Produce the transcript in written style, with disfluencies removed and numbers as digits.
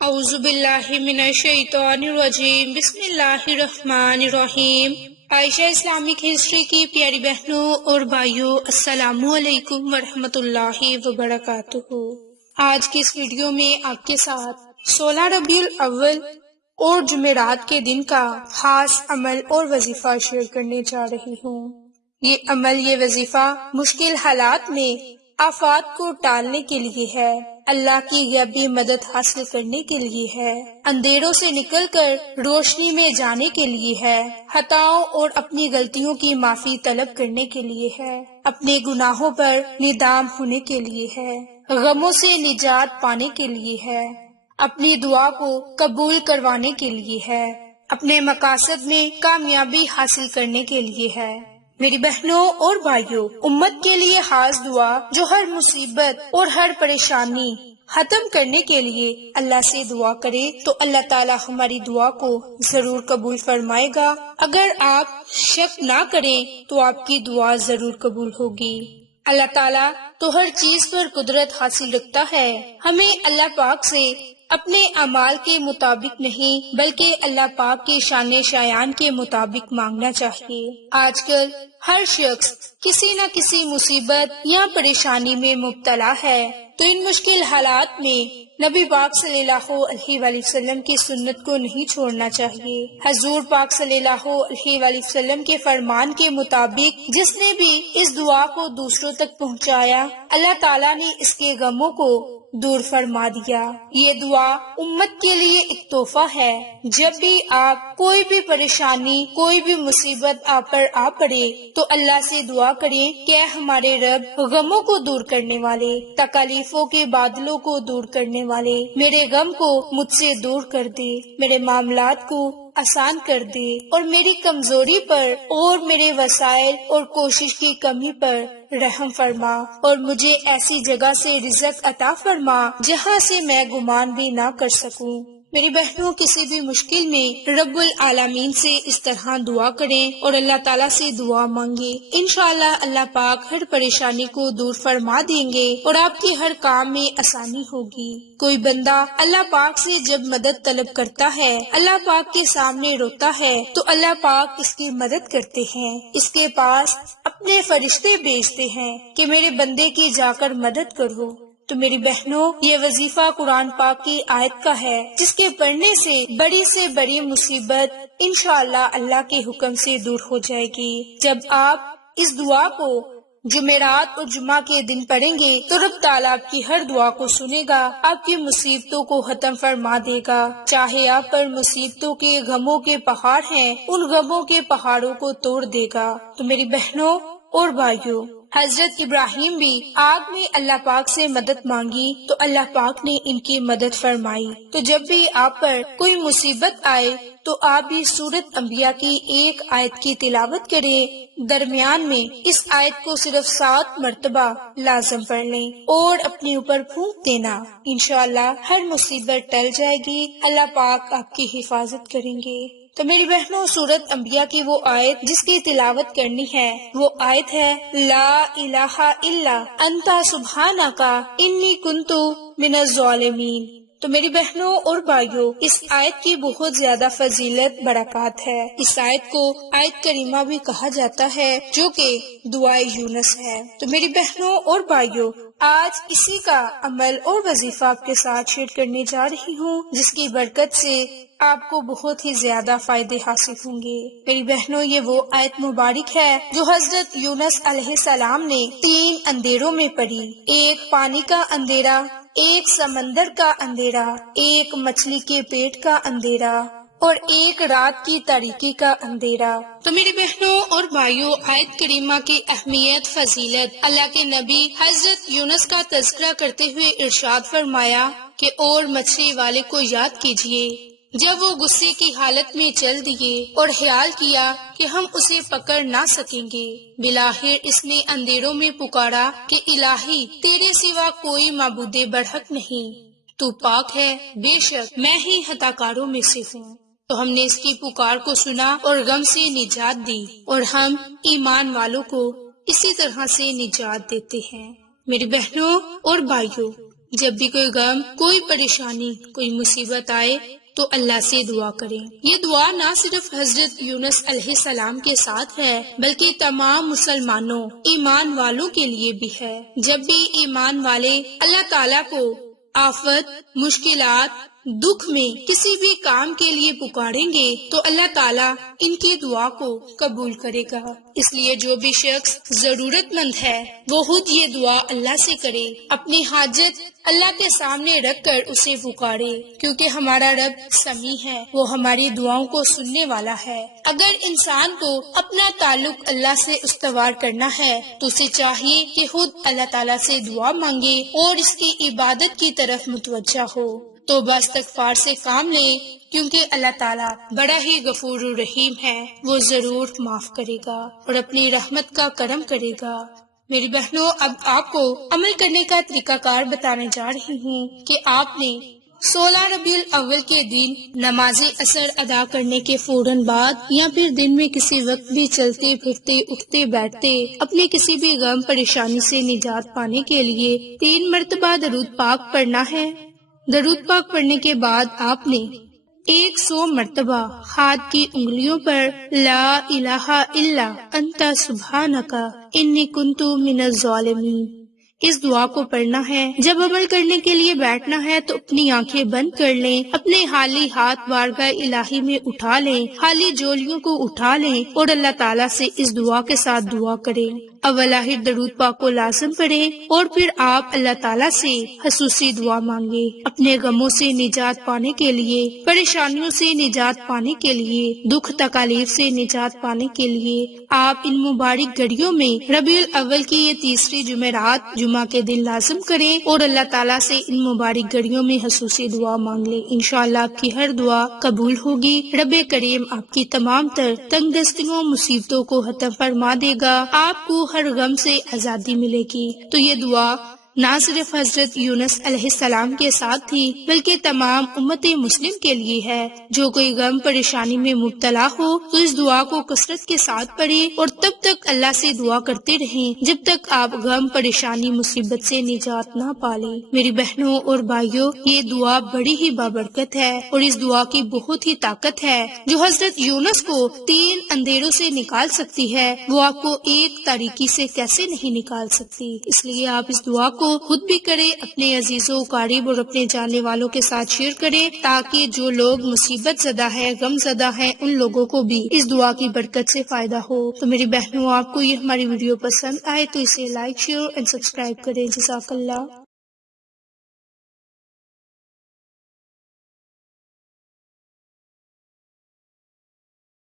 اعوذ باللہ من الشیطان الرجیم، بسم اللہ الرحمن الرحیم۔ عائشہ اسلامک ہسٹری کی پیاری بہنوں اور بھائیوں، السلام علیکم ورحمۃ اللہ وبرکاتہ۔ آج کی اس ویڈیو میں آپ کے ساتھ 16 ربیع الاول اور جمعرات کے دن کا خاص عمل اور وظیفہ شیئر کرنے جا رہی ہوں۔ یہ وظیفہ مشکل حالات میں آفات کو ٹالنے کے لیے ہے، اللہ کی غیبی مدد حاصل کرنے کے لیے ہے، اندھیروں سے نکل کر روشنی میں جانے کے لیے ہے، خطاؤں اور اپنی غلطیوں کی معافی طلب کرنے کے لیے ہے، اپنے گناہوں پر ندام ہونے کے لیے ہے، غموں سے نجات پانے کے لیے ہے، اپنی دعا کو قبول کروانے کے لیے ہے، اپنے مقاصد میں کامیابی حاصل کرنے کے لیے ہے۔ میری بہنوں اور بھائیوں، امت کے لیے خاص دعا جو ہر مصیبت اور ہر پریشانی ختم کرنے کے لیے اللہ سے دعا کرے تو اللہ تعالی ہماری دعا کو ضرور قبول فرمائے گا۔ اگر آپ شک نہ کریں تو آپ کی دعا ضرور قبول ہوگی۔ اللہ تعالیٰ تو ہر چیز پر قدرت حاصل رکھتا ہے، ہمیں اللہ پاک سے اپنے اعمال کے مطابق نہیں بلکہ اللہ پاک کے شان شایان کے مطابق مانگنا چاہیے۔ آج کل ہر شخص کسی نہ کسی مصیبت یا پریشانی میں مبتلا ہے، تو ان مشکل حالات میں نبی پاک صلی اللہ علیہ وآلہ وسلم کی سنت کو نہیں چھوڑنا چاہیے۔ حضور پاک صلی اللہ علیہ وآلہ وسلم کے فرمان کے مطابق جس نے بھی اس دعا کو دوسروں تک پہنچایا، اللہ تعالیٰ نے اس کے غموں کو دور فرما دیا۔ یہ دعا امت کے لیے ایک تحفہ ہے۔ جب بھی آپ کوئی بھی پریشانی، کوئی بھی مصیبت آپ پر آ پڑے تو اللہ سے دعا کریں کہ اے ہمارے رب، غموں کو دور کرنے والے، تکالیفوں کے بادلوں کو دور کرنے والے، میرے غم کو مجھ سے دور کر دے، میرے معاملات کو آسان کر دے، اور میری کمزوری پر اور میرے وسائل اور کوشش کی کمی پر رحم فرما، اور مجھے ایسی جگہ سے رزق عطا فرما جہاں سے میں گمان بھی نہ کر سکوں۔ میری بہنوں، کسی بھی مشکل میں رب العالمین سے اس طرح دعا کریں اور اللہ تعالیٰ سے دعا مانگیں، انشاءاللہ اللہ پاک ہر پریشانی کو دور فرما دیں گے اور آپ کے ہر کام میں آسانی ہوگی۔ کوئی بندہ اللہ پاک سے جب مدد طلب کرتا ہے، اللہ پاک کے سامنے روتا ہے، تو اللہ پاک اس کی مدد کرتے ہیں، اس کے پاس اپنے فرشتے بھیجتے ہیں کہ میرے بندے کی جا کر مدد کرو۔ تو میری بہنوں، یہ وظیفہ قرآن پاک کی آیت کا ہے جس کے پڑھنے سے بڑی مصیبت انشاءاللہ اللہ کے حکم سے دور ہو جائے گی۔ جب آپ اس دعا کو جمعرات اور جمعہ کے دن پڑھیں گے تو رب تعالیٰ آپ کی ہر دعا کو سنے گا، آپ کی مصیبتوں کو ختم فرما دے گا۔ چاہے آپ پر مصیبتوں کے غموں کے پہاڑ ہیں، ان غموں کے پہاڑوں کو توڑ دے گا۔ تو میری بہنوں اور بھائیوں، حضرت ابراہیم بھی آگ میں اللہ پاک سے مدد مانگی تو اللہ پاک نے ان کی مدد فرمائی۔ تو جب بھی آپ پر کوئی مصیبت آئے تو آپ بھی سورۃ انبیاء کی ایک آیت کی تلاوت کریں، درمیان میں اس آیت کو صرف 7 مرتبہ لازم پڑھ لیں اور اپنے اوپر پھونک دینا، انشاءاللہ ہر مصیبت ٹل جائے گی، اللہ پاک آپ کی حفاظت کریں گے۔ تو میری بہنوں، سورۃ انبیاء کی وہ آیت جس کی تلاوت کرنی ہے وہ آیت ہے لا الہ الا انت سبحانک انی کنت من الظالمین۔ تو میری بہنوں اور بھائیوں، اس آیت کی بہت زیادہ فضیلت برکات ہے۔ اس آیت کو آیت کریمہ بھی کہا جاتا ہے جو کہ دعائے یونس ہے۔ تو میری بہنوں اور بھائیوں، آج اسی کا عمل اور وظیفہ آپ کے ساتھ شیئر کرنے جا رہی ہوں جس کی برکت سے آپ کو بہت ہی زیادہ فائدے حاصل ہوں گے۔ میری بہنوں، یہ وہ آیت مبارک ہے جو حضرت یونس علیہ السلام نے 3 اندھیروں میں پڑھی، ایک پانی کا اندھیرا، ایک سمندر کا اندھیرا، ایک مچھلی کے پیٹ کا اندھیرا، اور ایک رات کی تاریکی کا اندھیرا۔ تو میری بہنوں اور بھائیوں، آیت کریمہ کی اہمیت، فضیلت، اللہ کے نبی حضرت یونس کا تذکرہ کرتے ہوئے ارشاد فرمایا کہ اور مچھلی والے کو یاد کیجئے جب وہ غصے کی حالت میں چل دیے اور خیال کیا کہ ہم اسے پکڑ نہ سکیں گے، بالآخر اس نے اندھیروں میں پکارا کہ الہی، تیرے سوا کوئی معبود برحق نہیں، تو پاک ہے، بے شک میں ہی خطا کاروں میں سے ہوں۔ تو ہم نے اس کی پکار کو سنا اور غم سے نجات دی، اور ہم ایمان والوں کو اسی طرح سے نجات دیتے ہیں۔ میری بہنوں اور بھائیوں، جب بھی کوئی غم، کوئی پریشانی، کوئی مصیبت آئے تو اللہ سے دعا کریں۔ یہ دعا نہ صرف حضرت یونس علیہ السلام کے ساتھ ہے بلکہ تمام مسلمانوں، ایمان والوں کے لیے بھی ہے۔ جب بھی ایمان والے اللہ تعالیٰ کو آفت، مشکلات، دکھ میں کسی بھی کام کے لیے پکاریں گے تو اللہ تعالیٰ ان کی دعا کو قبول کرے گا۔ اس لیے جو بھی شخص ضرورت مند ہے وہ خود یہ دعا اللہ سے کرے، اپنی حاجت اللہ کے سامنے رکھ کر اسے پکارے، کیونکہ ہمارا رب سمیع ہے، وہ ہماری دعاؤں کو سننے والا ہے۔ اگر انسان کو اپنا تعلق اللہ سے استوار کرنا ہے تو اسے چاہیے کہ خود اللہ تعالیٰ سے دعا مانگے اور اس کی عبادت کی طرف متوجہ ہو۔ توبہ استغفار سے کام لیں، کیونکہ اللہ تعالیٰ بڑا ہی غفور الرحیم ہے، وہ ضرور معاف کرے گا اور اپنی رحمت کا کرم کرے گا۔ میری بہنوں، اب آپ کو عمل کرنے کا طریقہ کار بتانے جا رہی ہوں کہ آپ نے 16 ربیع الاول کے دن نماز عصر ادا کرنے کے فوراً بعد یا پھر دن میں کسی وقت بھی چلتے پھرتے اٹھتے بیٹھتے اپنے کسی بھی غم پریشانی سے نجات پانے کے لیے 3 مرتبہ درود پاک پڑھنا ہے۔ درود پاک پڑھنے کے بعد آپ نے 100 مرتبہ ہاتھ کی انگلیوں پر لا الہ الا انت سبحانک انی کنت من الظالمین اس دعا کو پڑھنا ہے۔ جب عمل کرنے کے لیے بیٹھنا ہے تو اپنی آنکھیں بند کر لیں، اپنے خالی ہاتھ بارگاہ الہی میں اٹھا لیں، خالی جولیوں کو اٹھا لیں اور اللہ تعالیٰ سے اس دعا کے ساتھ دعا کریں۔ اول آخر درود پاک کو لازم پڑھیں اور پھر آپ اللہ تعالیٰ سے خصوصی دعا مانگے، اپنے غموں سے نجات پانے کے لیے، پریشانیوں سے نجات پانے کے لیے، دکھ تکالیف سے نجات پانے کے لیے۔ آپ ان مبارک گھڑیوں میں ربیع الاول کی یہ تیسری جمعرات جمعہ کے دن لازم کریں اور اللہ تعالیٰ سے ان مبارک گھڑیوں میں خصوصی دعا مانگ لیں۔ انشاءاللہ آپ کی ہر دعا قبول ہوگی۔ رب کریم آپ کی تمام تر تنگ دستیوں، مصیبتوں کو ختم فرما دے گا، آپ کو ہر غم سے آزادی ملے گی۔ تو یہ دعا نہ صرف حضرت یونس علیہ السلام کے ساتھ تھی بلکہ تمام امت مسلم کے لیے ہے۔ جو کوئی غم پریشانی میں مبتلا ہو تو اس دعا کو کثرت کے ساتھ پڑھیں اور تب تک اللہ سے دعا کرتے رہیں جب تک آپ غم پریشانی مصیبت سے نجات نہ پالیں۔ میری بہنوں اور بھائیوں، یہ دعا بڑی ہی بابرکت ہے اور اس دعا کی بہت ہی طاقت ہے۔ جو حضرت یونس کو 3 اندھیروں سے نکال سکتی ہے وہ آپ کو 1 تاریکی سے کیسے نہیں نکال سکتی۔ اس لیے آپ اس دعا کو خود بھی کریں، اپنے عزیزوں، قریب اور اپنے جاننے والوں کے ساتھ شیئر کریں تاکہ جو لوگ مصیبت زدہ ہے، غم زدہ ہے، ان لوگوں کو بھی اس دعا کی برکت سے فائدہ ہو۔ تو میری بہنوں، آپ کو یہ ہماری ویڈیو پسند آئے تو اسے لائک، شیئر اور سبسکرائب کریں۔ جزاک اللہ۔